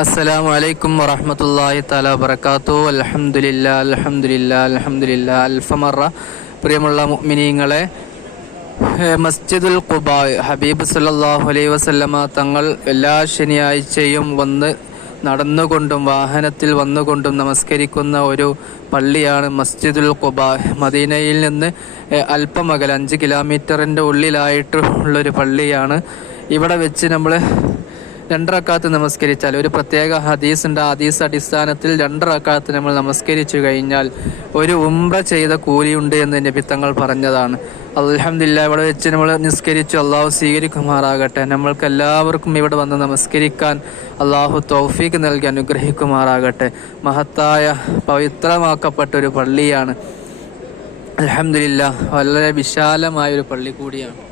അസ്സലാമു അലൈക്കും വറഹ്മത്തുള്ളാഹി തആല വബറകാത്തു. അൽഹംദുലില്ലാ അൽഹംദുലില്ലാ അൽഹംദുലില്ലാ അൽഫമറ. പ്രിയമുള്ള മുഅ്മിനീങ്ങളെ മസ്ജിദുൽ ഖുബ ഹബീബ് സല്ലല്ലാഹു അലൈഹി വസല്ലമ തങ്ങൾ എല്ലാ ശനിയാഴ്ചയും വന്ന് നടന്നുകൊണ്ടും വാഹനത്തിൽ വന്നുകൊണ്ടും നമസ്കരിക്കുന്ന ഒരു പള്ളിയാണ് മസ്ജിദുൽ ഖുബ. മദീനയിൽ നിന്ന് അല്പമകൽ അഞ്ച് കിലോമീറ്ററിന്റെ ഉള്ളിലായിട്ടുള്ളൊരു പള്ളിയാണ്. ഇവിടെ വെച്ച് നമ്മൾ രണ്ടറക്കാത്ത് നമസ്കരിച്ചാൽ ഒരു പ്രത്യേക ഹദീസിന്റെ ഹദീസ് അടിസ്ഥാനത്തിൽ രണ്ടറക്കാത്ത് നമ്മൾ നമസ്കരിച്ചു കഴിഞ്ഞാൽ ഒരു ഉംറ ചെയ്ത കൂലിയുണ്ട് എന്ന് നബി തങ്ങൾ പറഞ്ഞതാണ്. അലഹമില്ല ഇവിടെ വെച്ച് നമ്മൾ നിസ്കരിച്ചു അള്ളാഹു സ്വീകരിക്കുമാറാകട്ടെ. നമ്മൾക്ക് എല്ലാവർക്കും ഇവിടെ വന്ന് നമസ്കരിക്കാൻ അള്ളാഹു തൗഫീക്ക് നൽകി അനുഗ്രഹിക്കുമാറാകട്ടെ. മഹത്തായ പവിത്രമാക്കപ്പെട്ട ഒരു പള്ളിയാണ്. അലഹമില്ല വളരെ വിശാലമായ ഒരു പള്ളി കൂടിയാണ്.